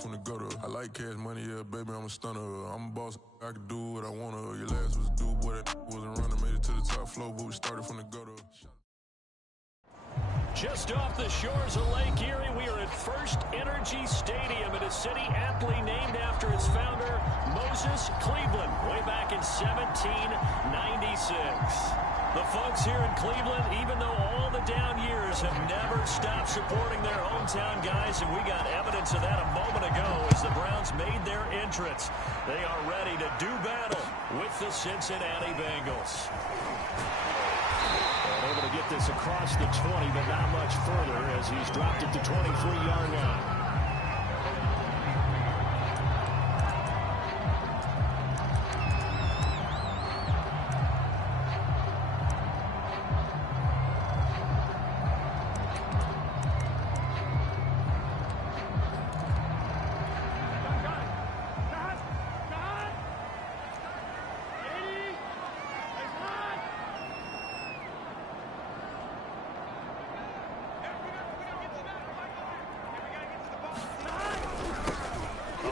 from the gutter. I like cash money, yeah, baby, I'm a stunner. I'm a boss, I can do what I wanna. Your last was a dude, boy, that wasn't running. Made it to the top floor, but we started from the gutter. Just off the shores of Lake Erie, we are at First Energy Stadium in a city aptly named after its founder, Moses Cleveland, way back in 1796. The folks here in Cleveland, even though all the down years, have never stopped supporting their hometown guys, and we got evidence of that a moment ago as the Browns made their entrance. They are ready to do battle with the Cincinnati Bengals. Able to get this across the 20, but not much further as he's dropped it to 23-yard line.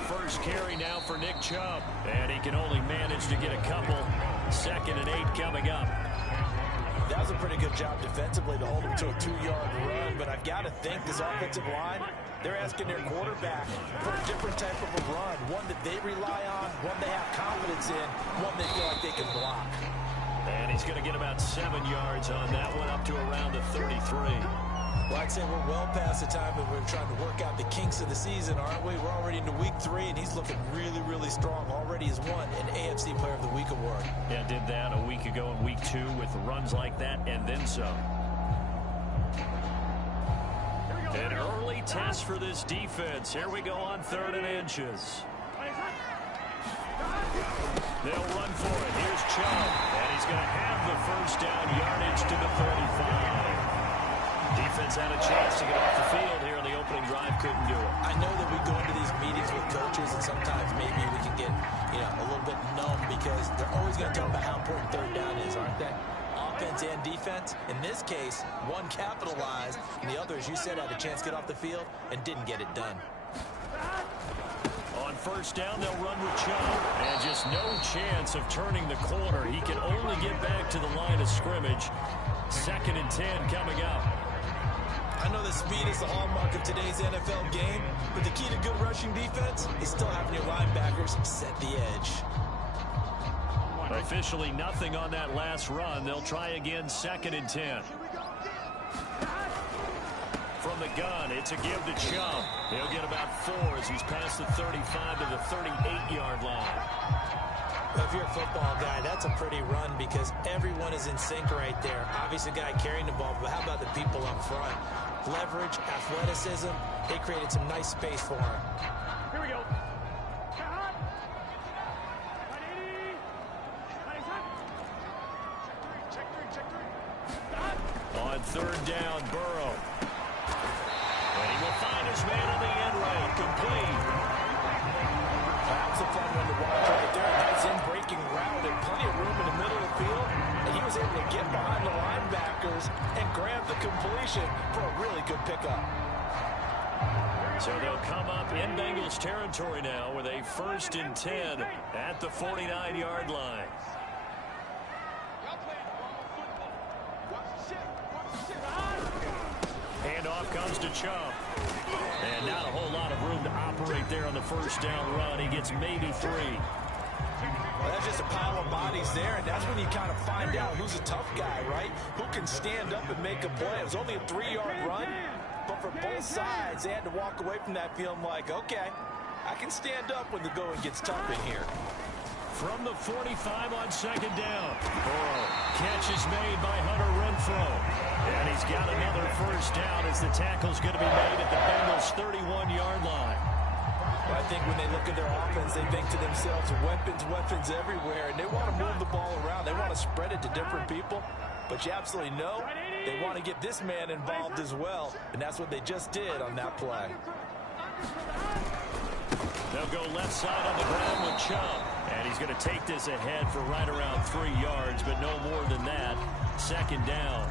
First carry now for Nick Chubb, and he can only manage to get a couple. 2nd and 8 coming up. That was a pretty good job defensively to hold him to a 2-yard run, but I've got to think this offensive line, they're asking their quarterback for a different type of a run, one that they rely on, one they have confidence in, one they feel like they can block. And he's going to get about 7 yards on that one, up to around the 33. Well, I'd say we're well past the time that we're trying to work out the kinks of the season, aren't we? We're already into week 3, and he's looking really, really strong. Already has won an AFC Player of the Week award. Yeah, did that a week ago in week 2 with runs like that and then some. An early test for this defense. Here we go on 3rd and inches. They'll run for it. Here's Chubb, and he's going to have the first down yardage to the 35. Defense had a chance to get off the field here in the opening drive, couldn't do it. I know that we go into these meetings with coaches, and sometimes maybe we can get, a little bit numb because they're always going to talk about how important 3rd down is, aren't they? Offense and defense. In this case, one capitalized, and the other, as you said, had a chance to get off the field and didn't get it done. On 1st down, they'll run with Chubb, and just no chance of turning the corner. He can only get back to the line of scrimmage. 2nd and 10 coming up. I know that speed is the hallmark of today's NFL game, but the key to good rushing defense is still having your linebackers set the edge. Officially nothing on that last run. They'll try again, 2nd and 10. From the gun, it's a give to Chubb. He'll get about 4 as he's past the 35 to the 38-yard line. If you're a football guy, that's a pretty run because everyone is in sync right there. Obviously, the guy carrying the ball, but how about the people up front? Leverage, athleticism, they created some nice space for him. Here we go. On 3rd down, Burrow. And he will find his man on the end route, complete. That's a fun one to watch right there. Nice in-breaking route and plenty of room in the middle of the field. And he was able to get behind the linebackers and grab the completion for a really good pickup. So they'll come up in Bengals territory now with a 1st and 10 at the 49-yard line. Handoff comes to Chubb. And not a whole lot of room to operate there on the 1st down run. He gets maybe 3. Well, that's just a pile of bodies there, and that's when you kind of find out who's a tough guy, right? Who can stand up and make a play. It was only a 3-yard run, but for both sides, they had to walk away from that feeling like, okay, I can stand up when the going gets tough in here. From the 45 on 2nd down. Burrow. Catch is made by Hunter Renfrow. And he's got another 1st down as the tackle's going to be made at the Bengals' 31-yard line. Well, I think when they look at their offense, they think to themselves, weapons everywhere, and they want to move the ball around. They want to spread it to different people. But you absolutely know they want to get this man involved as well, and that's what they just did on that play. They'll go left side on the ground with Chubb. And he's going to take this ahead for right around 3 yards, but no more than that. 2nd down.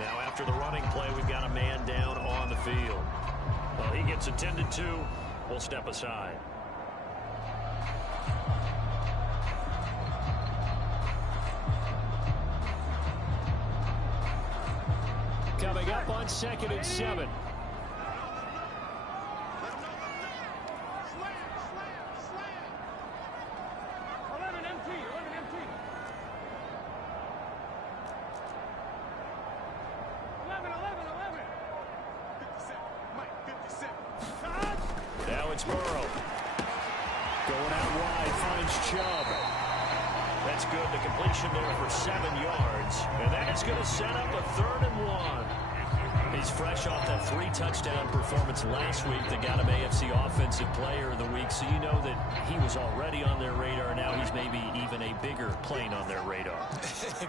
Now after the running play, we've got a man down on the field. Well, he gets attended to. We'll step aside. Coming up on 2nd and 7. Now it's Burrow. Going out wide, finds Chubb. That's good. The completion there for 7 yards. And that is going to set up a 3rd and 1. He's fresh off that 3-touchdown performance last week that got him AFC Offensive Player of the Week. So you know that he was already on their radar. Now he's maybe even a bigger plane on their radar.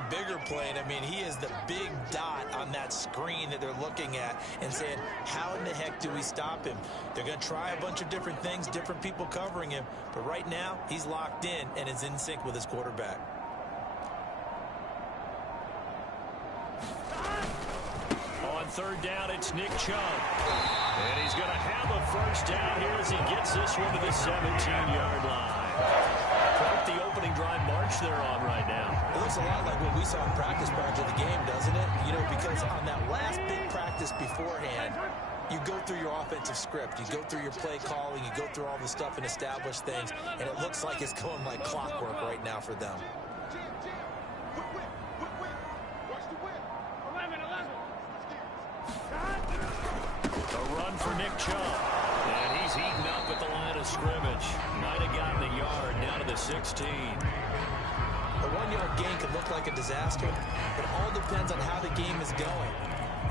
Bigger plane. I mean, he is the big dot on that screen that they're looking at and saying, how in the heck do we stop him? They're going to try a bunch of different things, different people covering him. But right now, he's locked in and is in sync with his quarterback. On 3rd down, it's Nick Chubb. And he's going to have a 1st down here as he gets this one to the 17-yard line. Quite the opening drive march they're on right now. It looks a lot like what we saw in practice prior to the game, doesn't it? You know, because on that last big practice beforehand, you go through your offensive script, you go through your play calling, you go through all the stuff and establish things, and it looks like it's going like clockwork right now for them. A run for Nick Chubb. And he's heating up at the line of scrimmage. Might have gotten a yard down to the 16. A 1-yard gain could look like a disaster, but it all depends on how the game is going.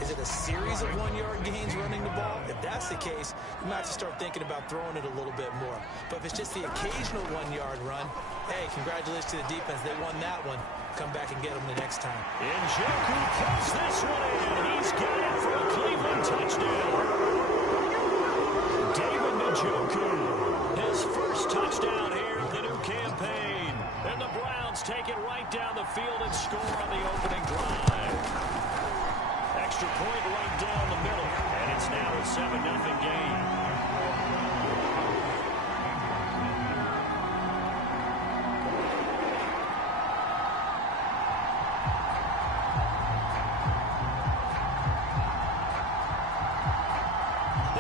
Is it a series of 1-yard gains running the ball? If that's the case, you might have to start thinking about throwing it a little bit more. But if it's just the occasional 1-yard run, hey, congratulations to the defense. They won that one. Come back and get them the next time. Njoku pulls this one in. He's got it for a Cleveland touchdown. David Njoku, his first touchdown here of the new campaign. And the Browns take it right down the field and score on the opening drive. Extra point right down the middle. And it's now a 7-0 game.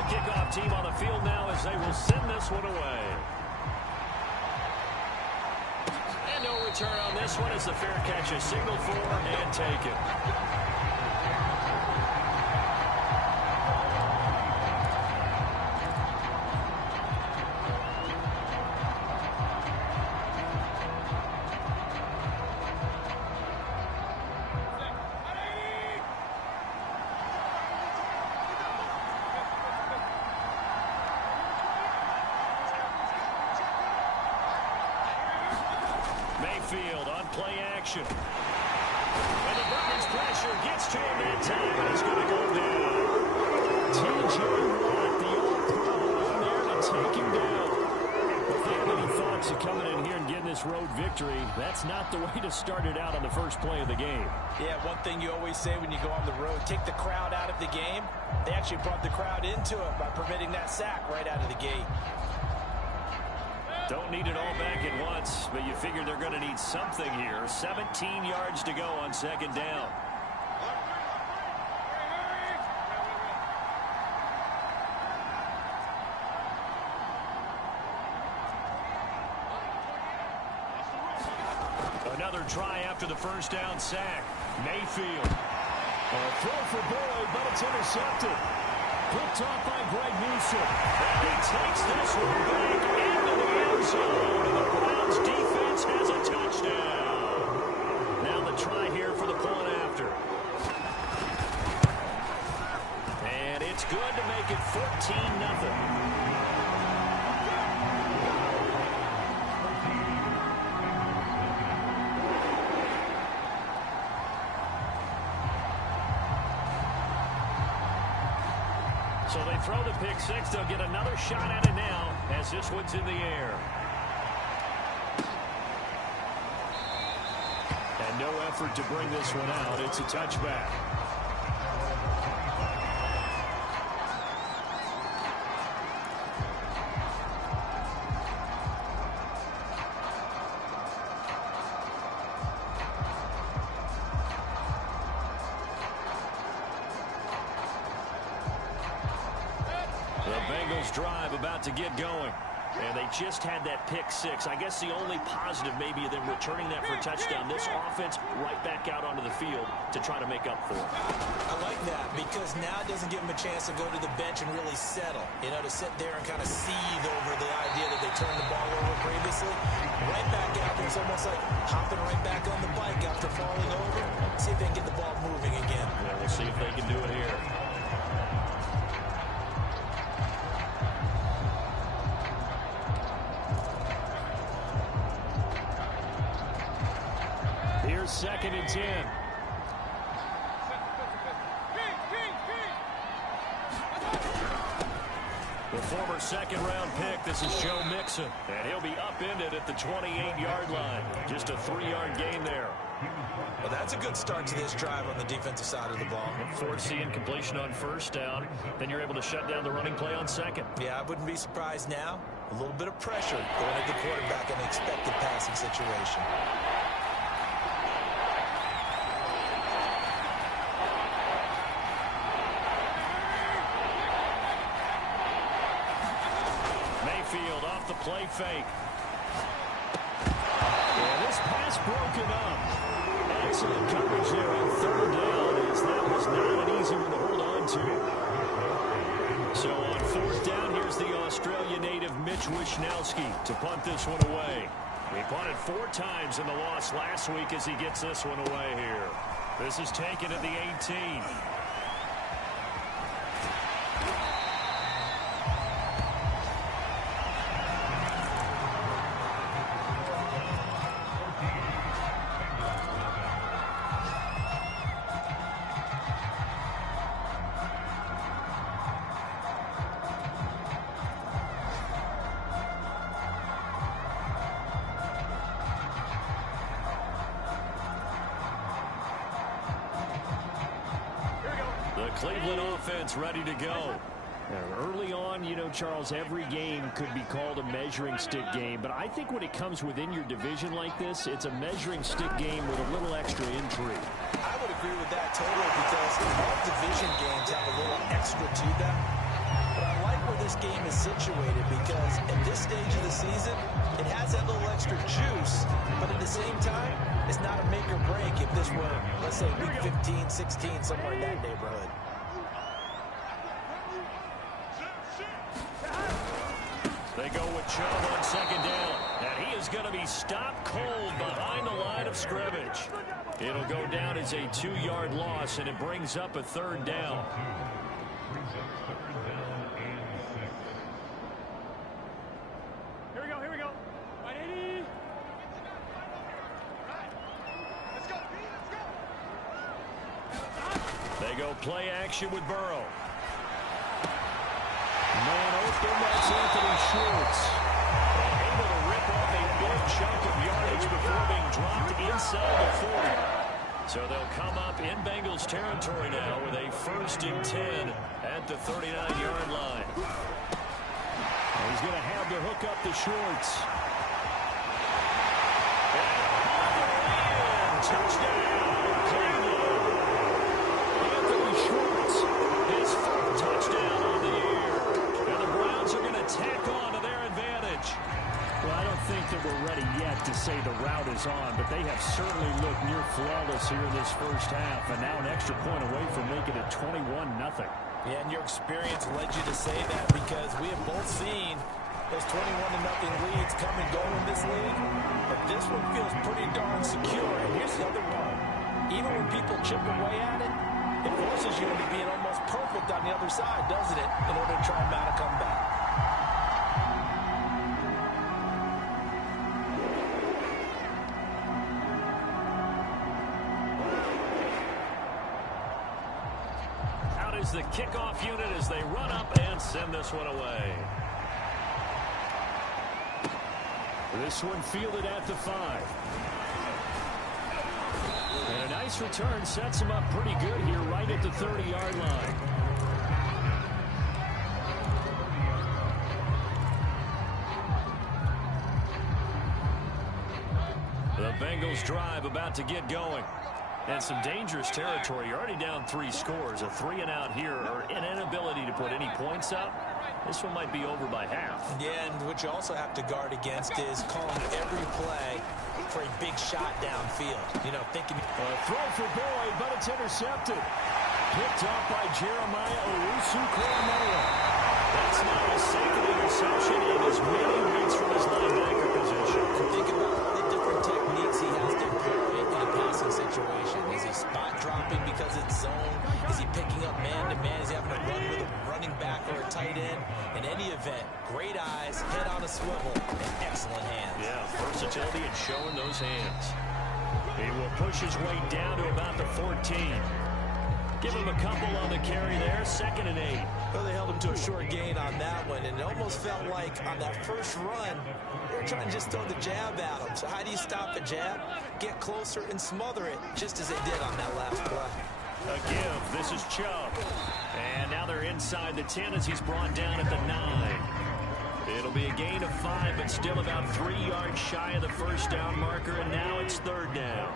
Kickoff team on the field now as they will send this one away. And no return on this one as the fair catch is signaled for and taken. Mayfield on play action. And the Browns pressure gets to him that time, and he's going to go down. T.J. Watt, the all-pro, in there to take him down. If they have any thoughts of coming in here and getting this road victory, that's not the way to start it out on the first play of the game. Yeah, one thing you always say when you go on the road, take the crowd out of the game. They actually brought the crowd into it by permitting that sack right out of the gate. Don't need it all back at once, but you figure they're going to need something here. 17 yards to go on 2nd down. Another try after the 1st down sack. Mayfield. A throw for Boyd, but it's intercepted. Picked off by Greg Newsom. And he takes this one back into the end zone. And the Browns defense has a touchdown. Now the try here for the point after. And it's good to make it 14-0. So they throw the pick six. They'll get another shot at it now as this one's in the air. And no effort to bring this one out. It's a touchback. Bengals drive about to get going. And they just had that pick six. I guess the only positive maybe of them returning that for a touchdown. This offense right back out onto the field to try to make up for it. I like that because now it doesn't give them a chance to go to the bench and really settle. You know, to sit there and kind of seethe over the idea that they turned the ball over previously. Right back out there. It's almost like hopping right back on the bike after falling over. See if they can get the ball moving again. Yeah, we'll see if they can do it here. Here's 2nd and 10. The former second-round pick, this is Joe Mixon. And he'll be upended at the 28-yard line. Just a 3-yard gain there. Well, that's a good start to this drive on the defensive side of the ball. Forcing incompletion on first down. Then you're able to shut down the running play on second. Yeah, I wouldn't be surprised now. A little bit of pressure going at the quarterback in an expected passing situation. Mayfield off the play fake. Yeah, this pass broken up. Excellent coverage there on 3rd down, as that was not an easy one to hold on to. So on 4th down, here's the Australia native Mitch Wishnowsky to punt this one away. He punted 4 times in the loss last week as he gets this one away here. This is taken at the 18. Cleveland offense ready to go. Early on, you know, Charles, every game could be called a measuring stick game. But I think when it comes within your division like this, it's a measuring stick game with a little extra intrigue. I would agree with that totally because all division games have a little extra to them. But I like where this game is situated because at this stage of the season, it has that little extra juice. But at the same time, it's not a make or break if this were, let's say, week 15, 16, somewhere in that neighborhood. They go with Chubb on 2nd down. And he is going to be stopped cold behind the line of scrimmage. It'll go down as a 2-yard loss, and it brings up a 3rd down. Here we go. 180. Let's go. They go play action with Burrow. Man open, that's Anthony Schwartz. Able to rip off a big chunk of yardage before being dropped inside the 40. So they'll come up in Bengals territory now with a 1st and 10 at the 39-yard line. He's going to have to hook up to Schwartz. And touchdown, Cleveland. Anthony Schwartz, his 4th touchdown on the year. And the Browns are going to tack on to their advantage. Well, I don't think that we're ready yet to say the route is on, but they have certainly looked near flawless here in this first half, and now an extra point away from making it 21-0. Yeah, and your experience led you to say that because we have both seen those 21-0 leads come and go in this league, but this one feels pretty darn secure. And here's the other part. Even when people chip away at it, it forces you into being almost perfect on the other side, doesn't it, in order to try and mount a comeback. Out is the kickoff unit as they run up and send this one away. This one fielded at the 5. And a nice return sets him up pretty good here right at the 30-yard line. The Bengals drive about to get going. And some dangerous territory. You're already down 3 scores. A 3-and-out here or an inability to put any points up. This one might be over by half. Yeah, and what you also have to guard against is calling every play for a big shot downfield. You know, thinking... Throw for Boyd, but it's intercepted. Picked up by Jeremiah Owusu-Koramoah. That's now a second interception in as many weeks from his linebacker position. Think about all the different techniques he has to employ in a passing situation. Is he spot dropping because it's zone? Is he picking up man-to-man? Is he having to run with a running back or a tight end? In any event, great eyes, head on a swivel, and excellent hands. Yeah, versatility and showing those hands. He will push his way down to about the 14. Give him a couple on the carry there, 2nd and 8. Well, they held him to a short gain on that one, and it almost felt like on that first run, they were trying to just throw the jab at him. So how do you stop a jab? Get closer and smother it, just as they did on that last play. A give. This is Chubb. And now they're inside the 10 as he's brought down at the 9. It'll be a gain of 5, but still about 3 yards shy of the first down marker, and now it's 3rd down.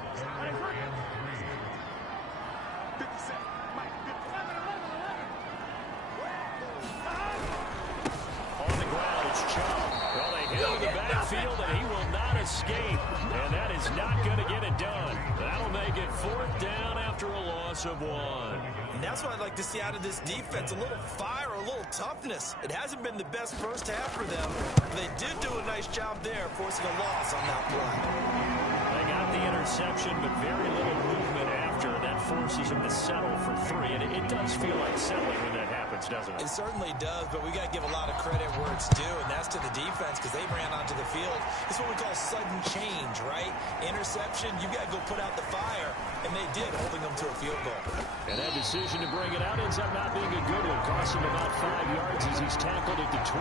On the ground, it's Chubb. Well, they hit him in the backfield, and he will not escape. And that is not going to get it done. That'll make it 4th down after a loss of 1. And that's what I'd like to see out of this defense, a little fire, a little toughness. It hasn't been the best first half for them. They did do a nice job there, forcing a loss on that play. They got the interception, but very little movement after. That forces them to settle for 3, and it does feel like settling when that happens, doesn't it? It certainly does, but we got to give a lot of credit where it's due, and that's to the defense because they ran onto the field. It's what we call sudden change, right? Interception, you got to go put out the fire, and they did, holding them to a field goal. And that decision to bring it out ends up not being a good one. Costs him about 5 yards as he's tackled at the 20.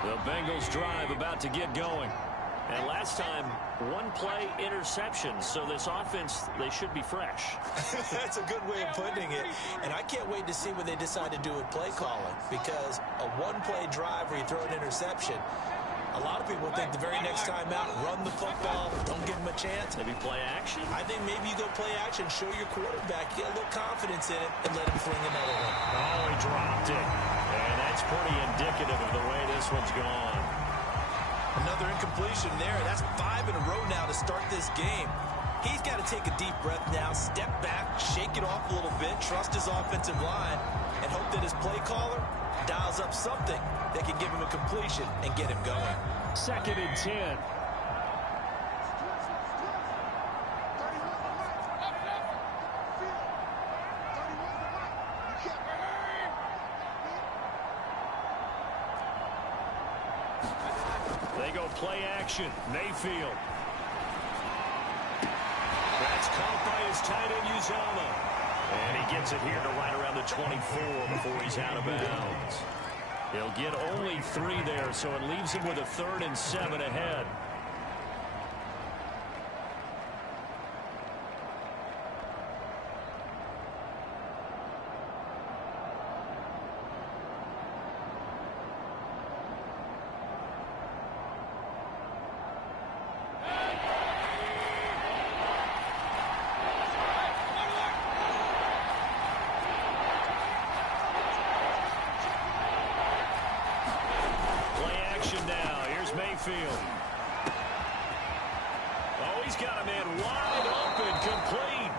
The Bengals drive about to get going. And last time, 1-play interception, so this offense, they should be fresh. That's a good way of putting it. And I can't wait to see what they decide to do with play calling, because a 1-play drive where you throw an interception, a lot of people think the very next time out, run the football, don't give them a chance. Maybe play action? I think maybe you go play action, show your quarterback, get a little confidence in it, and let him fling another one. Oh, he dropped it. And that's pretty indicative of the way this one's gone. Another incompletion there. That's 5 in a row now to start this game. He's got to take a deep breath now, step back, shake it off a little bit, trust his offensive line, and hope that his play caller dials up something that can give him a completion and get him going. 2nd and 10. They go play action. Mayfield. That's caught by his tight end, Uzomah. And he gets it here to right around the 24 before he's out of bounds. He'll get only 3 there, so it leaves him with a 3rd and 7 ahead. Mayfield. Oh, he's got a man wide open, complete.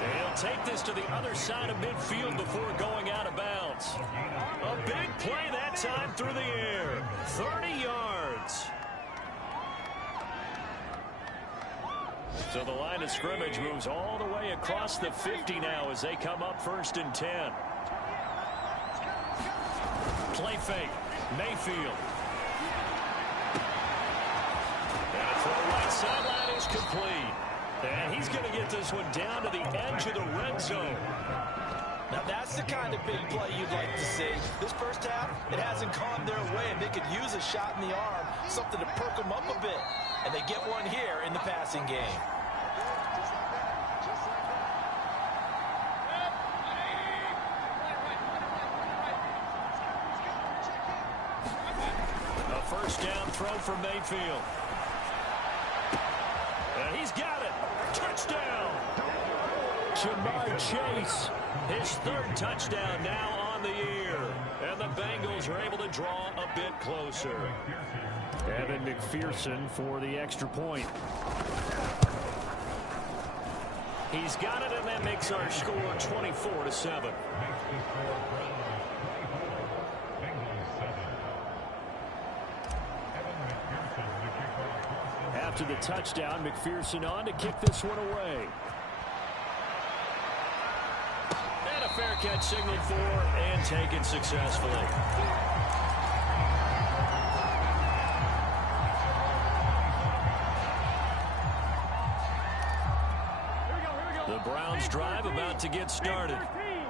And he'll take this to the other side of midfield before going out of bounds. A big play that time through the air. 30 yards. So the line of scrimmage moves all the way across the 50 now as they come up 1st and 10. Play fake. Mayfield. Sideline is complete. And he's going to get this one down to the edge of the red zone. Now that's the kind of big play you'd like to see. This first half, it hasn't gone their way, and they could use a shot in the arm, something to perk them up a bit. And they get one here in the passing game. A 1st down throw for Mayfield. And And he's got it. Touchdown. Jamar Chase, his third touchdown now on the year. And the Bengals are able to draw a bit closer. Evan McPherson for the extra point. He's got it, and that makes our score 24-7. After the touchdown, McPherson on to kick this one away. And a fair catch signaled for and taken successfully. The Browns drive about to get started.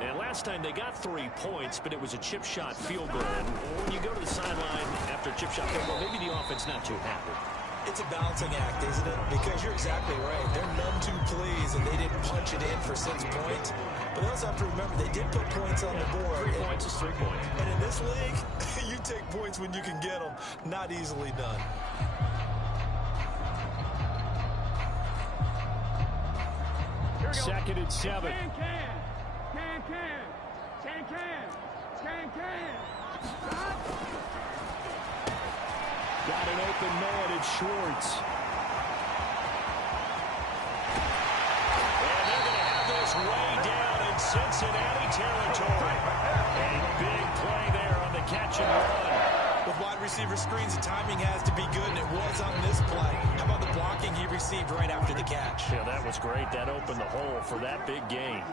And last time they got 3 points, but it was a chip shot field goal. And when you go to the sideline after a chip shot field goal, maybe the offense not too happy. It's a balancing act, isn't it? Because you're exactly right. They're none too pleased, and they didn't punch it in for 6 points. But they also have to remember they did put points on the board. 3 points is 3 points. And in this league, you take points when you can get them. Not easily done. Second and 7. Got an open man, it's Schwartz. And they're going to have this way down in Cincinnati territory. A big play there on the catch and run. With wide receiver screens, the timing has to be good, and it was on this play. How about the blocking he received right after the catch? Yeah, that was great. That opened the hole for that big gain.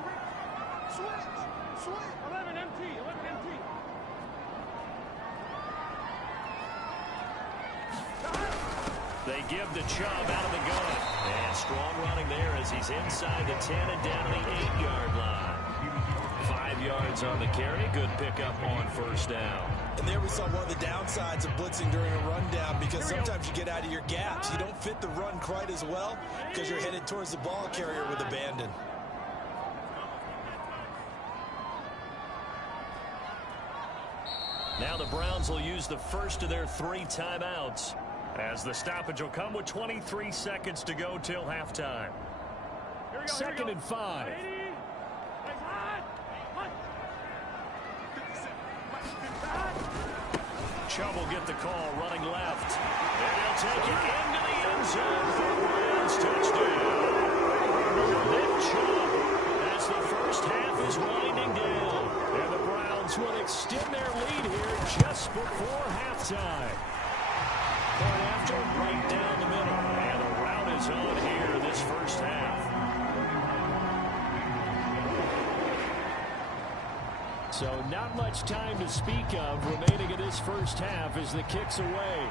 11 MT, 11 MT. They give the Chubb out of the gun. And strong running there as he's inside the 10 and down to the 8-yard line. 5 yards on the carry. Good pickup on first down. And there we saw one of the downsides of blitzing during a rundown, because sometimes you get out of your gaps. You don't fit the run quite as well because you're headed towards the ball carrier with abandon. Now the Browns will use the first of their 3 timeouts, as the stoppage will come with 23 seconds to go till halftime. Second and 5. Chubb will get the call running left. And he'll take it into the end zone for a Browns touchdown. Nick Chubb, as the first half is winding down. And the Browns will extend their lead here just before halftime. Point after, right down the middle. And the rout is on here this first half. So not much time to speak of remaining in this first half as the kick's away.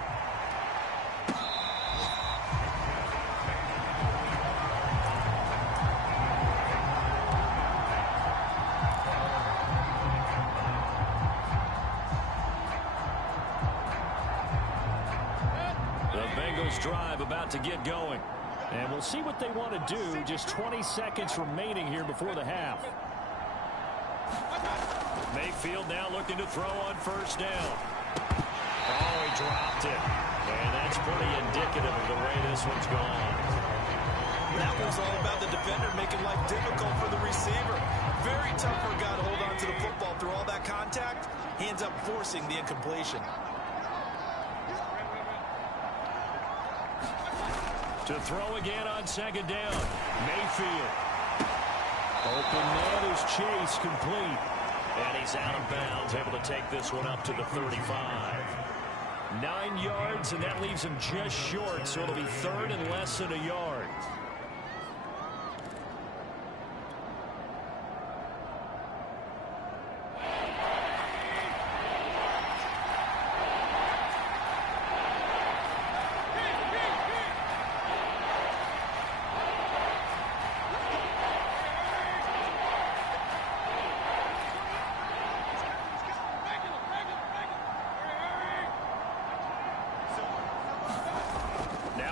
The Bengals drive about to get going. And we'll see what they want to do. Just 20 seconds remaining here before the half. Mayfield now looking to throw on first down. Oh, he dropped it. And that's pretty indicative of the way this one's gone. That was all about the defender making life difficult for the receiver. Very tough for a guy to hold on to the football through all that contact. He ends up forcing the incompletion. To throw again on second down. Mayfield. Open man is Chase, complete. And he's out of bounds, able to take this one up to the 35. 9 yards, and that leaves him just short, so it'll be third and less than a yard.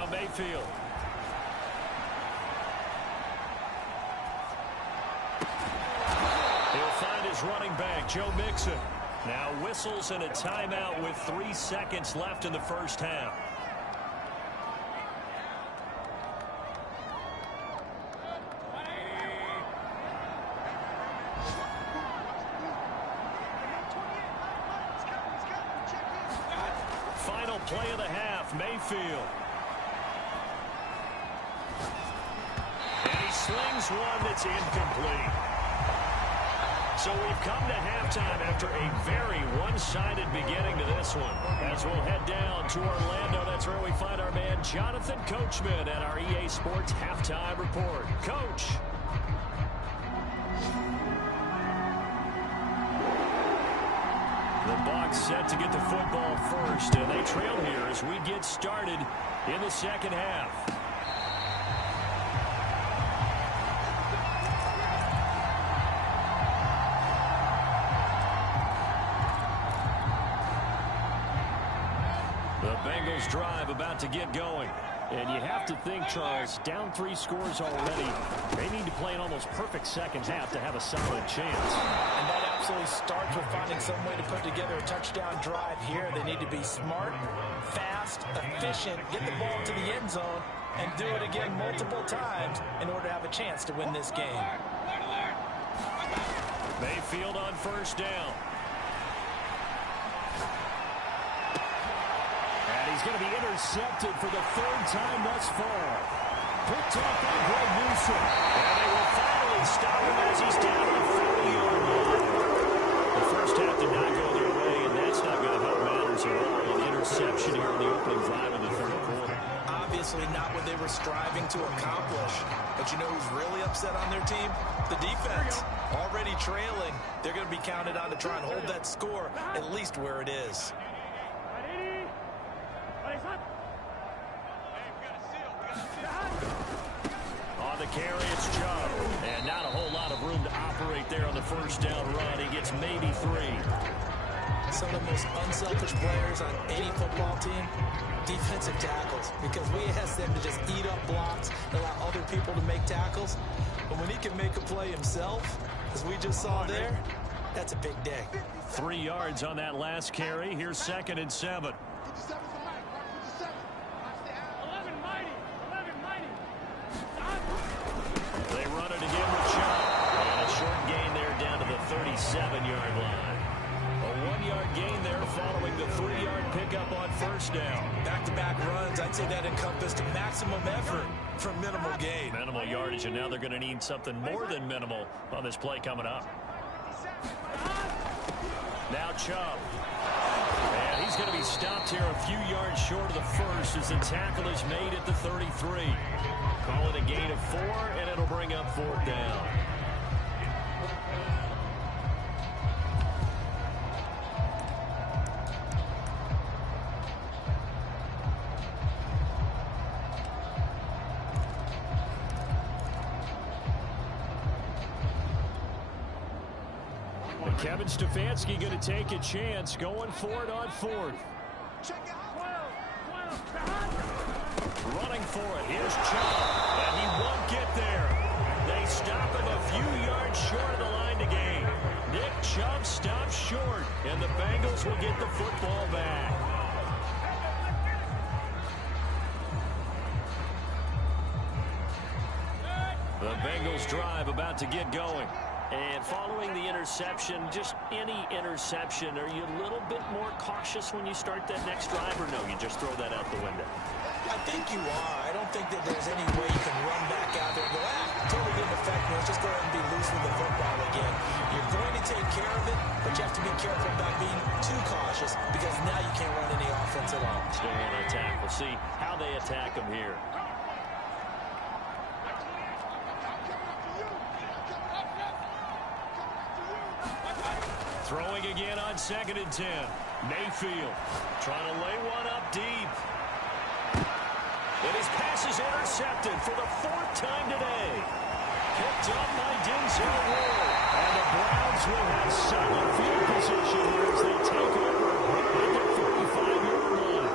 Mayfield. He'll find his running back, Joe Mixon. Now whistles and a timeout with 3 seconds left in the first half. play of the half, Mayfield. And he slings one that's incomplete. So we've come to halftime after a very one-sided beginning to this one. As we'll head down to Orlando, that's where we find our man Jonathan Coachman at our EA Sports Halftime Report. Coach. The Bucs set to get the football first, and they trail here as we get started in the second half. The Bengals drive about to get going. And you have to think, Charles, down 3 scores already. They need to play an almost perfect second half to have a solid chance. And that absolutely starts with finding some way to put together a touchdown drive here. They need to be smart, fast, efficient, get the ball to the end zone, and do it again multiple times in order to have a chance to win this game. Mayfield on first down. He's going to be intercepted for the 3rd time thus far. Picked off by Greg Newsom. And they will finally stop him as he's down to the 40-yard line. The first half did not go their way, and that's not going to help matters at all. An interception here in the opening drive of the 3rd quarter. Obviously not what they were striving to accomplish. But you know who's really upset on their team? The defense. Already trailing. They're going to be counted on to try and hold that score at least where it is. On the carry, it's Chubb. And not a whole lot of room to operate there on the first down run. He gets maybe 3. Some of the most unselfish players on any football team, defensive tackles. Because we ask them to just eat up blocks, allow other people to make tackles. But when he can make a play himself, as we just saw there, that's a big day. 3 yards on that last carry. Here's 2nd and 7. They run it again with Chubb. And a short gain there down to the 37-yard line. A 1-yard gain there following the 3-yard pickup on first down. Back-to-back runs, I'd say that encompassed maximum effort for minimal gain. Minimal yardage, and now they're going to need something more than minimal on this play coming up. Now Chubb. And he's going to be stopped here a few yards short of the first as the tackle is made at the 33. Call it a gain of 4, and it'll bring up 4th down. Kevin Stefanski going to take a chance, going for it on 4th. Running for it. Here's Chubb, and he won't get there. They stop him a few yards short of the line to gain. Nick Chubb stops short, and the Bengals will get the football back. The Bengals drive about to get going. And following the interception, just any interception, are you a little bit more cautious when you start that next drive, or no, you just throw that out the window? I think you are. I don't think that there's any way you can run back out there and go, totally didn't affect me. Let's just go ahead and be loose with the football again. You're going to take care of it, but you have to be careful about being too cautious because now you can't run any offense at all. Still want to attack. We'll see how they attack him here. Throwing again on 2nd and 10. Mayfield trying to lay one up deep. And his pass is intercepted for the 4th time today. Picked up by Denzel Ward. And the Browns will have solid field position here as they take over at the 45-yard line.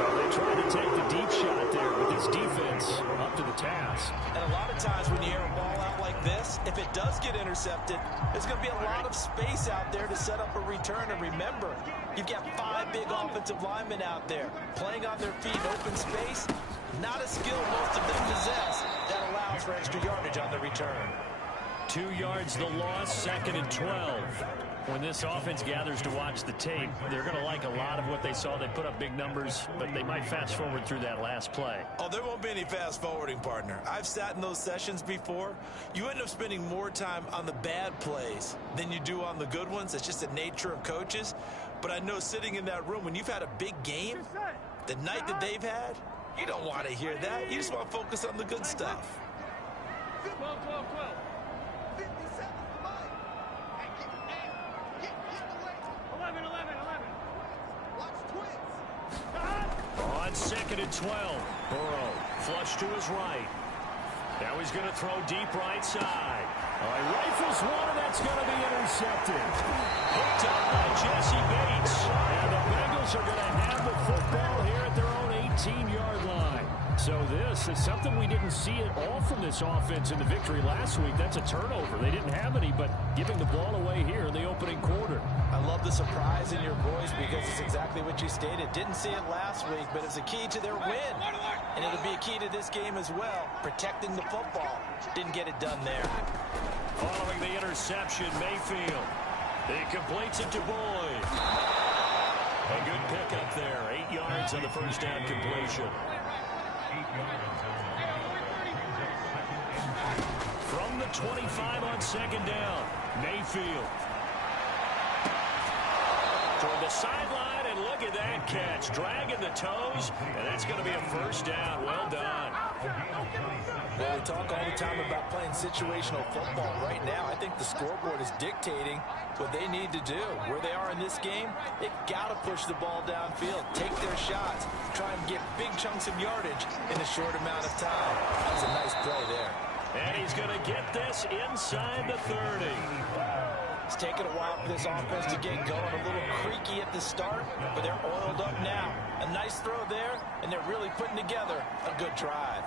So they try to take the deep shot there with his defense up to the task. And a lot of times when you air a ball out like this, if it does get intercepted, there's going to be a lot of space out there to set up a return. And remember, you've got 5 big offensive linemen out there playing on their feet in open space. Not a skill most of them possess that allows for extra yardage on the return. 2 2 yards the loss, 2nd and 12. When this offense gathers to watch the tape, they're going to like a lot of what they saw. They put up big numbers, but they might fast forward through that last play. Oh, there won't be any fast forwarding, partner. I've sat in those sessions before. You end up spending more time on the bad plays than you do on the good ones. It's just the nature of coaches. But I know sitting in that room, when you've had a big game, the night that they've had, you don't want to hear that. You just want to focus on the good stuff. 12, 12, 12. 11, 11, 11. Watch twins. On 2nd and 12, Burrow flush to his right. Now he's going to throw deep right side. Rifles one, and that's going to be intercepted. Picked up by Jesse Bates. And the Bengals are going to have the football here at their own 18-yard line. So this is something we didn't see at all from this offense in the victory last week. That's a turnover. They didn't have any, but giving the ball away here in the opening quarter. I love the surprise in your voice because it's exactly what you stated. Didn't see it last week, but it's a key to their win. And it'll be a key to this game as well, protecting the football. Didn't get it done there. Following the interception, Mayfield. He completes it to Boyd. A good pickup there. 8 yards on the first down completion. From the 25 on 2nd down, Mayfield. Toward the sideline, and look at that catch. Dragging the toes, and that's going to be a first down. Well done. Well, we talk all the time about playing situational football. Right now, I think the scoreboard is dictating what they need to do. Where they are in this game, they've got to push the ball downfield, take their shots, try and get big chunks of yardage in a short amount of time. That was a nice play there. And he's going to get this inside the 30. It's taken a while for this offense to get going. A little creaky at the start, but they're oiled up now. A nice throw there, and they're really putting together a good drive.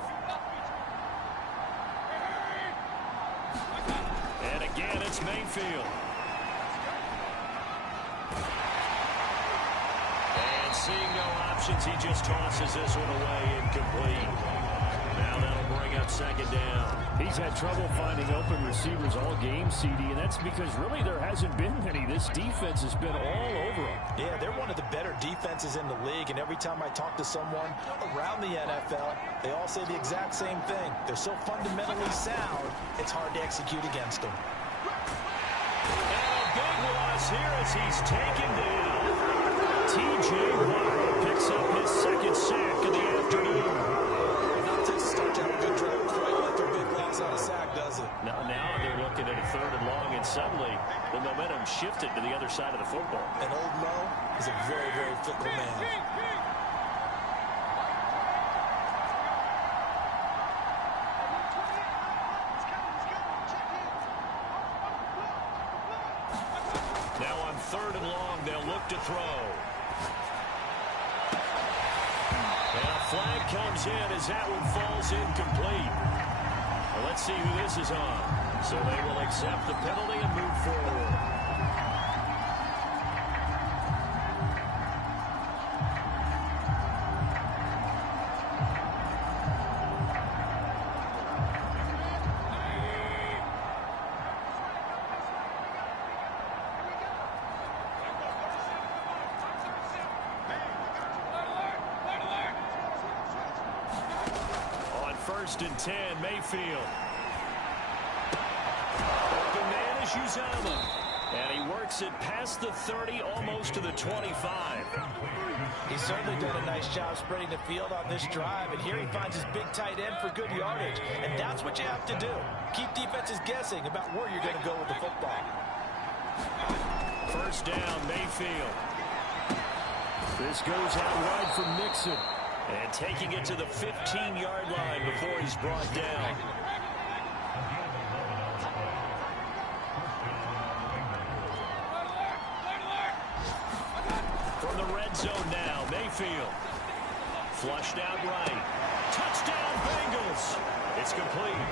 And again, it's Mayfield. And seeing no options, he just tosses this one away, incomplete. Now that'll bring up 2nd down. He's had trouble finding open receivers all game, CD, and that's because really there hasn't been any. This defense has been all over them. Yeah, they're one of the better defenses in the league, and every time I talk to someone around the NFL, they all say the exact same thing. They're so fundamentally sound, it's hard to execute against them. And a big loss here as he's taken down. T.J. Watt picks up his 2nd sack of the afternoon. Not to start to have a good drive quite like their big loss on a sack, does it? Now they're looking at a 3rd and long, and suddenly the momentum shifted to the other side of the football. And old Mo is a very, very fickle man. Now on 3rd and long, they'll look to throw. And a flag comes in as that one falls incomplete. Well, let's see who this is on. So they will accept the penalty and move forward. On 1st and 10, Mayfield. Open man is Uzama. And he works it past the 30, almost to the 25. He's certainly done a nice job spreading the field on this drive, and here he finds his big tight end for good yardage. And that's what you have to do. Keep defenses guessing about where you're going to go with the football. 1st down, Mayfield. This goes out wide from Nixon. And taking it to the 15-yard line before he's brought down. From the red zone now, Mayfield. Flushed out right. Touchdown, Bengals. It's complete.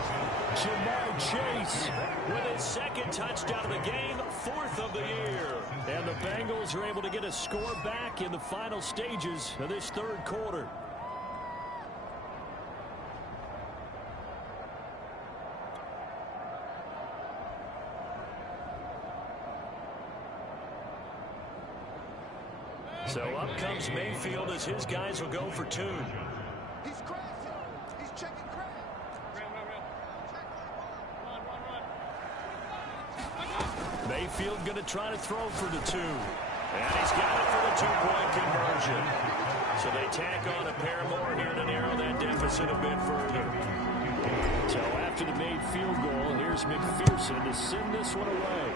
Jamar Chase With his 2nd touchdown of the game, 4th of the year. and the Bengals are able to get a score back in the final stages of this 3rd quarter. So up comes Mayfield as his guys will go for two. He's crashing. He's checking crash. Mayfield going to try to throw for the two. And he's got it for the two-point conversion. So they tack on a pair more here to narrow that deficit a bit further. So after the made field goal, here's McPherson to send this one away.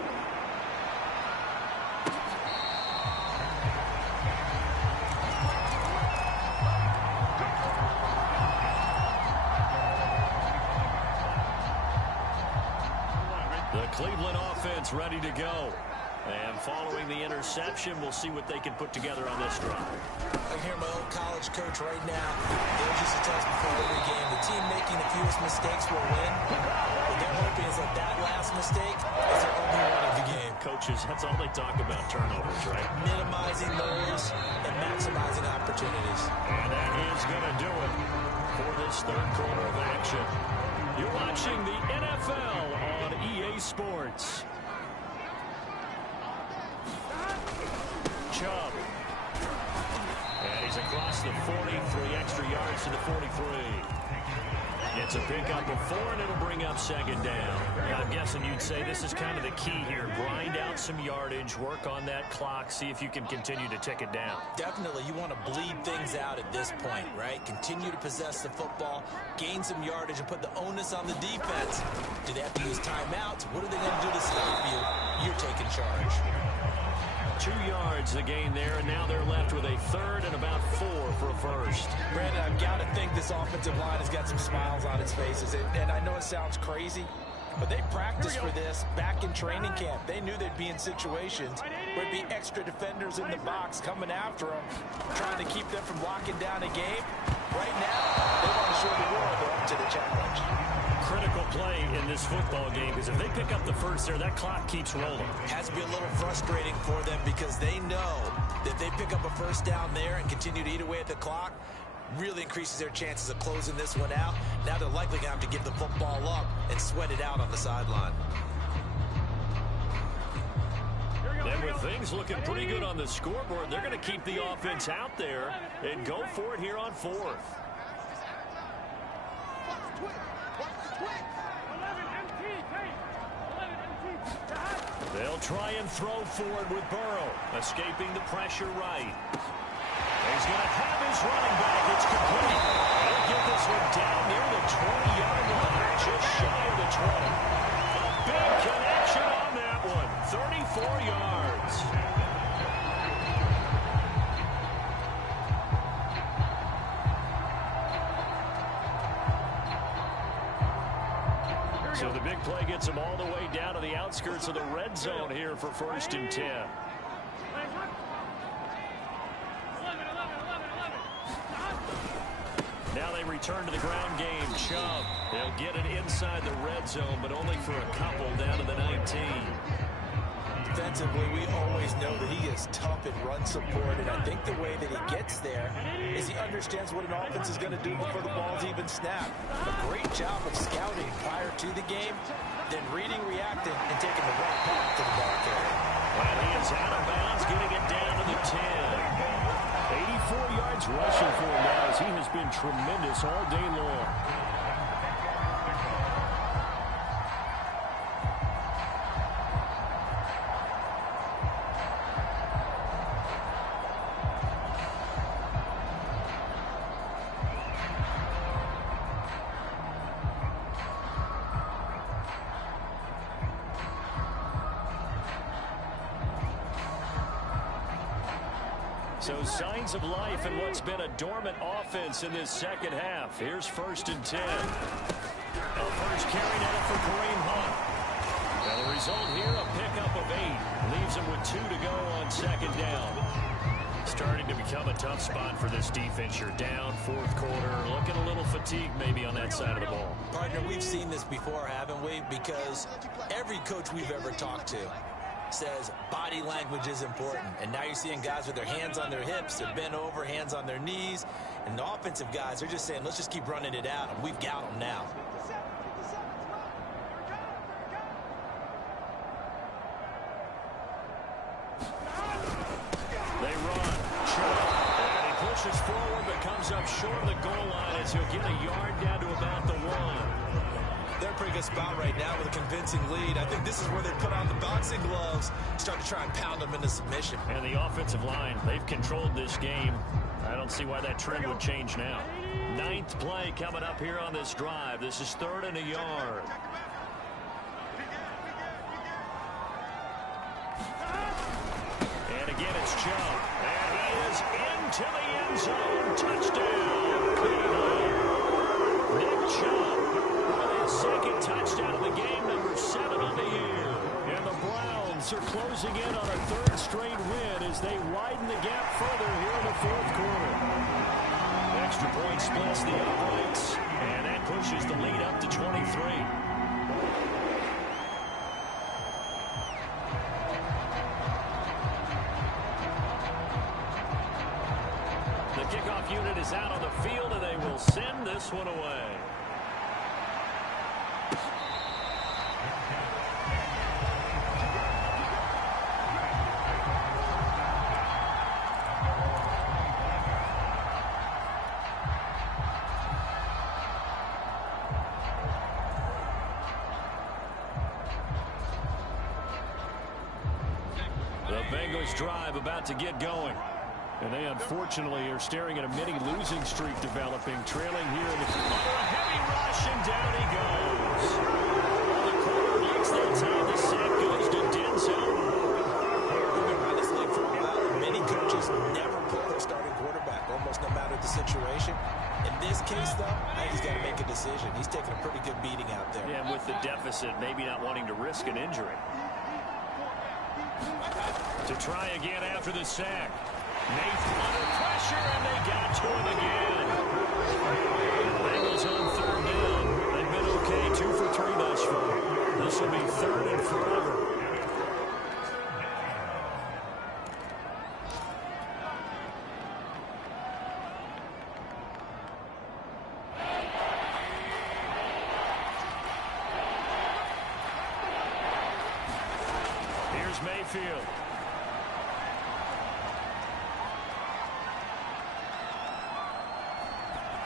The Cleveland offense ready to go. And following the interception, we'll see what they can put together on this drive. I hear my old college coach right now. They'll just tell us before every game, the team making the fewest mistakes will win. What they're hoping is that last mistake is their only one of the game. Coaches, that's all they talk about, turnovers, right? Minimizing those and maximizing opportunities. And that is going to do it for this third quarter of action. You're watching the NFL on EA Sports. Chubb. And he's across the 40, 3 extra yards to the 43. Gets a pickup of 4, and it'll bring up second down. I'm guessing you'd say this is kind of the key here. Grind out some yardage, work on that clock, see if you can continue to tick it down. Definitely, you want to bleed things out at this point, right? Continue to possess the football, gain some yardage, and put the onus on the defense. Do they have to use timeouts? What are they going to do to stop you? You're taking charge. 2 yards the gain there, and now they're left with a third and about 4 for a first. Brandon, I've got to think this offensive line has got some smiles on its faces. And I know it sounds crazy, but they practiced for this back in training camp. They knew they'd be in situations where there'd be extra defenders in the box coming after them, trying to keep them from locking down a game. Right now, they want to show the world they're up to the challenge. Critical play in this football game, because if they pick up the first there, that clock keeps rolling. Has to be a little frustrating for them because they know that if they pick up a first down there and continue to eat away at the clock, really increases their chances of closing this one out. Now they're likely going to have to give the football up and sweat it out on the sideline. And with things looking pretty good on the scoreboard, they're going to keep the offense out there and go for it here on 4th. They'll try and throw forward with Burrow, escaping the pressure right. He's going to have his running back. It's complete. They'll get this one down near the 20-yard line, just shy of the 20. A big connection on that one, 34 yards. So the big play gets them all the way down to the outskirts of the red zone here for 1st and 10. Now they return to the ground game. Chubb, they'll get it inside the red zone, but only for a couple down to the 19. Defensively, we always know that he is tough in run support, and I think the way that he gets there is he understands what an offense is going to do before the ball's even snapped. A great job of scouting prior to the game, then reading, reacting, and taking the right path to the ball carrier. Well, he is out of bounds, getting it down to the 10. 84 yards rushing for him now, as he has been tremendous all day long. So signs of life in what's been a dormant offense in this second half. Here's 1st and 10. A first carry now for Kareem Hunt. And the result here, a pickup of 8. Leaves him with 2 to go on 2nd down. Starting to become a tough spot for this defense. You're down 4th quarter. Looking a little fatigued maybe on that side of the ball. Partner, we've seen this before, haven't we? Because every coach we've ever talked to says body language is important. And now you're seeing guys with their hands on their hips, they're bent over, hands on their knees. And the offensive guys are just saying, let's just keep running it out, and we've got them now. They run. pushes forward but comes up short of the goal line as he'll get a yard down to about the 1. They're in a pretty good spot right now with a convincing lead. I think this is where they put on the boxing gloves, start to try and pound them into submission. And the offensive line, they've controlled this game. I don't see why that trend would change now. 9th play coming up here on this drive. This is 3rd and a yard. And again, it's Chubb. And he is into the end zone. Touchdown, Cleveland. Nick Chubb with his 2nd touchdown of the game, number 7 on the year. And the Browns are closing in on a 3rd straight win as they widen the gap further here in the 4th quarter. Extra point splits the uprights, and that pushes the lead up to 23. The kickoff unit is out on the field, and they will send this one away. The Bengals drive about to get going. And they unfortunately are staring at a mini losing streak developing, trailing here in the under a heavy rush, and down he goes. Well, the corner makes that time. The sack goes to Denzel. We've been around this league for a while, and many coaches never pull their starting quarterback, almost no matter the situation. In this case, though, I think he's got to make a decision. He's taking a pretty good beating out there. Yeah, and with the deficit, maybe not wanting to risk an injury. To try again after the sack. Nathan under pressure, and they got to him again. Bengals on 3rd down. They've been okay, 2 for 3 thus far. This will be 3rd and forever. Here's Mayfield.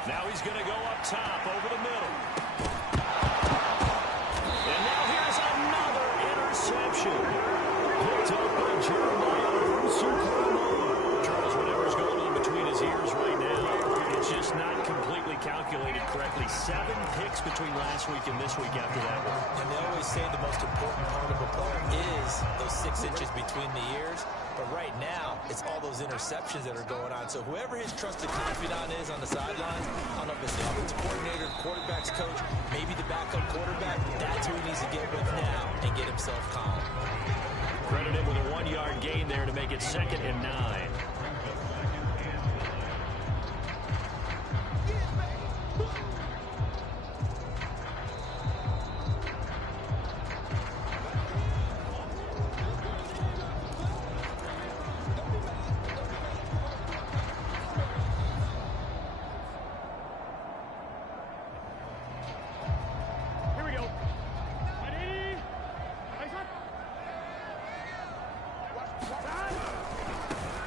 Now he's going to go up top over the middle. And now here's another interception. Picked up by Jeremiah. Charles, whatever's going on between his ears right now, it's just not completely calculated correctly. 7 picks between last week and this week after that one. And they always say the most important part of a player is those 6 inches between the ears. But right now, it's all those interceptions that are going on. So whoever his trusted confidant is on the sidelines, I don't know if it's the offensive coordinator, the quarterback's coach, maybe the backup quarterback, that's who he needs to get with now and get himself calm. Credit him with a 1-yard gain there to make it 2nd and 9.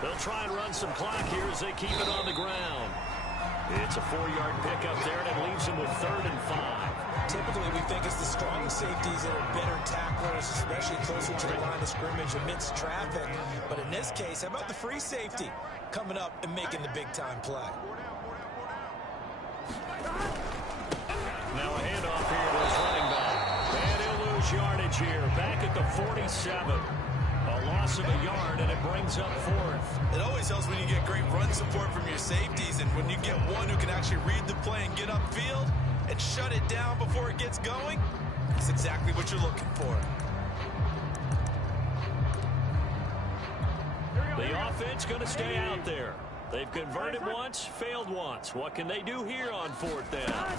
They'll try and run some clock here as they keep it on the ground. It's a 4-yard pickup there, and it leaves them with 3rd and 5. Typically, we think it's the strong safeties that are better tacklers, especially closer to the line of scrimmage amidst traffic. But in this case, how about the free safety coming up and making the big-time play? Now a handoff here to his running back. And he'll lose yardage here, back at the 47. A loss of a yard, and it brings up 4th. It always helps when you get great run support from your safeties, and when you get one who can actually read the play and get upfield and shut it down before it gets going, it's exactly what you're looking for. The offense going to stay out there. They've converted once, failed once. What can they do here on 4th down?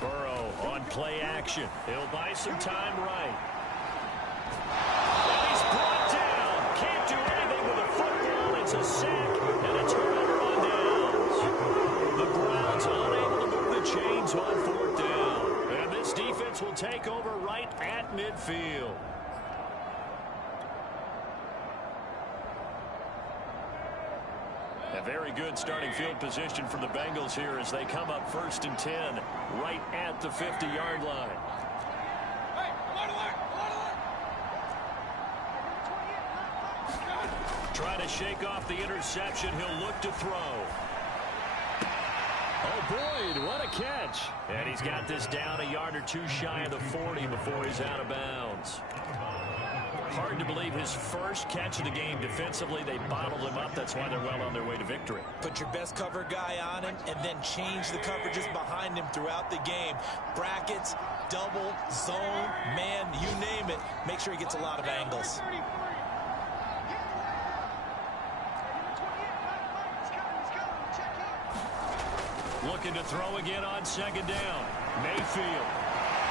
Burrow on play action. He'll buy some time right. And he's brought down. Can't do anything with a football. It's a sack and a turnover on downs. The Browns unable to move the chains on 4th down. And this defense will take over right at midfield. A very good starting field position for the Bengals here as they come up 1st and 10 right at the 50-yard line. Trying to shake off the interception. He'll look to throw. Oh, Boyd, what a catch. And he's got this down a yard or two shy of the 40 before he's out of bounds. Hard to believe his first catch of the game defensively. They bottled him up. That's why they're well on their way to victory. Put your best cover guy on him and then change the coverages behind him throughout the game. Brackets, double, zone, man, you name it. Make sure he gets a lot of angles. Looking to throw again on 2nd down. Mayfield.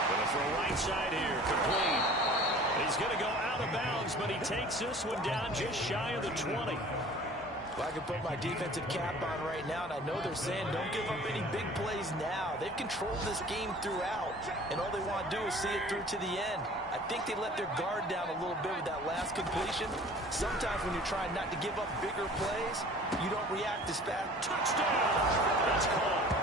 Gonna throw right side here. Complete. He's going to go out of bounds, but he takes this one down just shy of the 20. Well, I can put my defensive cap on right now, and I know they're saying don't give up any big plays now. They've controlled this game throughout, and all they want to do is see it through to the end. I think they let their guard down a little bit with that last completion. Sometimes when you're trying not to give up bigger plays, you don't react as fast. Touchdown! That's caught.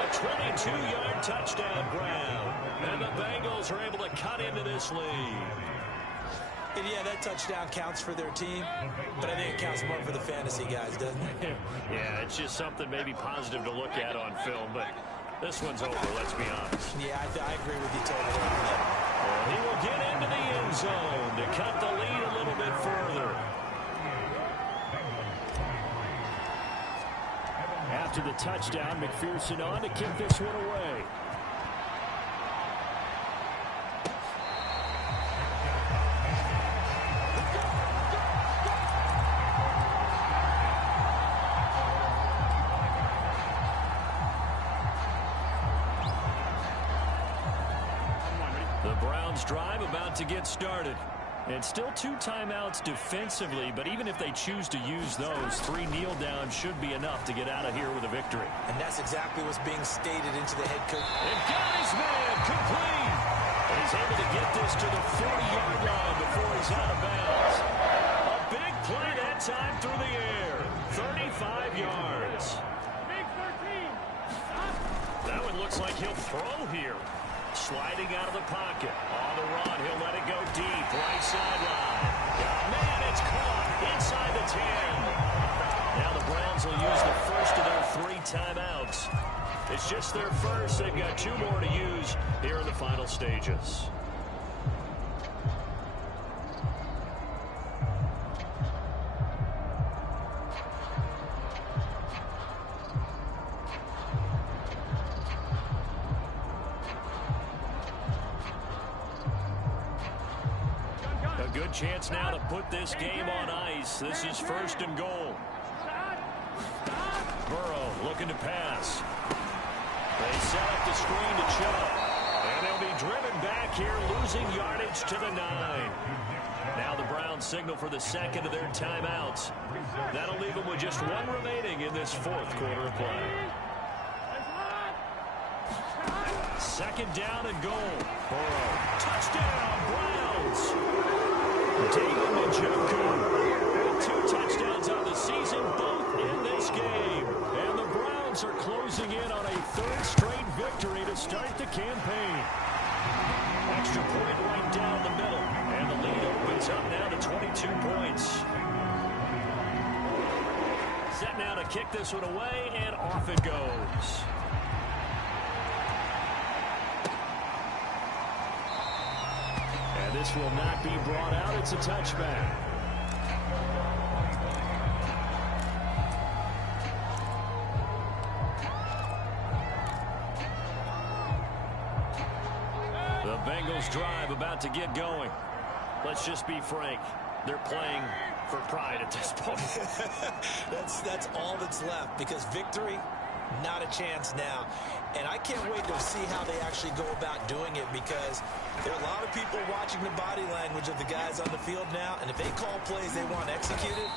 A 22-yard touchdown grab. And the Bengals are able to cut into this lead. And yeah, that touchdown counts for their team, but I think it counts more for the fantasy guys, doesn't it? Yeah, it's just something maybe positive to look at on film, but this one's over, let's be honest. Yeah, I agree with you totally. And he will get into the end zone to cut the lead a little bit further. After the touchdown, McPherson on to kick this one away. The Browns drive about to get started. And still 2 timeouts defensively, but even if they choose to use those, 3 kneel downs should be enough to get out of here with a victory. And that's exactly what's being stated into the head coach. And got his man complete. And he's able to get this to the 40-yard line before he's out of bounds. A big play that time through the air. 35 yards. That one looks like he'll throw here. Sliding out of the pocket. On the run, he'll let it go deep. Right sideline. Oh, man, it's caught inside the 10. Now the Browns will use the first of their 3 timeouts. It's just their first. They've got 2 more to use here in the final stages. Good chance now to put this game on ice. This is 1st and goal. Burrow looking to pass. They set up the screen to Chubb. And they'll be driven back here, losing yardage to the 9. Now the Browns signal for the 2nd of their timeouts. That'll leave them with just 1 remaining in this 4th quarter of play. 2nd down and goal. Burrow. Touchdown, Browns. David Njoku, 2 touchdowns on the season, both in this game. And the Browns are closing in on a 3rd straight victory to start the campaign. Extra point right down the middle. And the lead opens up now to 22 points. Set now to kick this one away, and off it goes. This will not be brought out. It's a touchback. The Bengals drive about to get going. Let's just be frank. They're playing for pride at this point. That's all that's left, because victory, not a chance now. And I can't wait to see how they actually go about doing it, because there are a lot of people watching the body language of the guys on the field now, and if they call plays they want executed,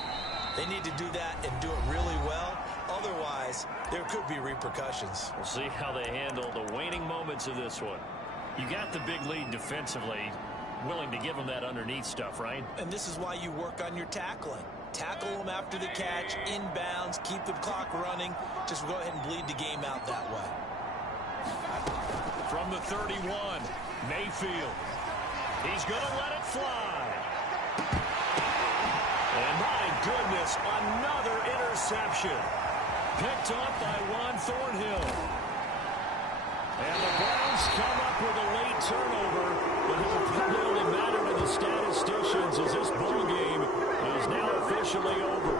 they need to do that and do it really well. Otherwise, there could be repercussions. We'll see how they handle the waning moments of this one. You got the big lead defensively, willing to give them that underneath stuff, right? And this is why you work on your tackling. tackle them after the catch, inbounds, keep the clock running. Just go ahead and bleed the game out that way. From the 31, Mayfield. He's going to let it fly. And my goodness, another interception. Picked up by Juan Thornhill. And the Browns come up with a late turnover, but it will probably only matter to the statisticians as this ball game is now officially over.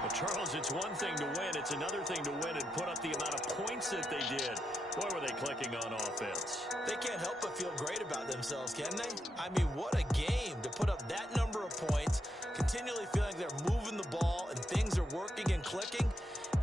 Well, Charles, it's one thing to win. It's another thing to win and put up the amount of points that they did. Boy, were they clicking on offense. They can't help but feel great about themselves, can they? I mean, what a game.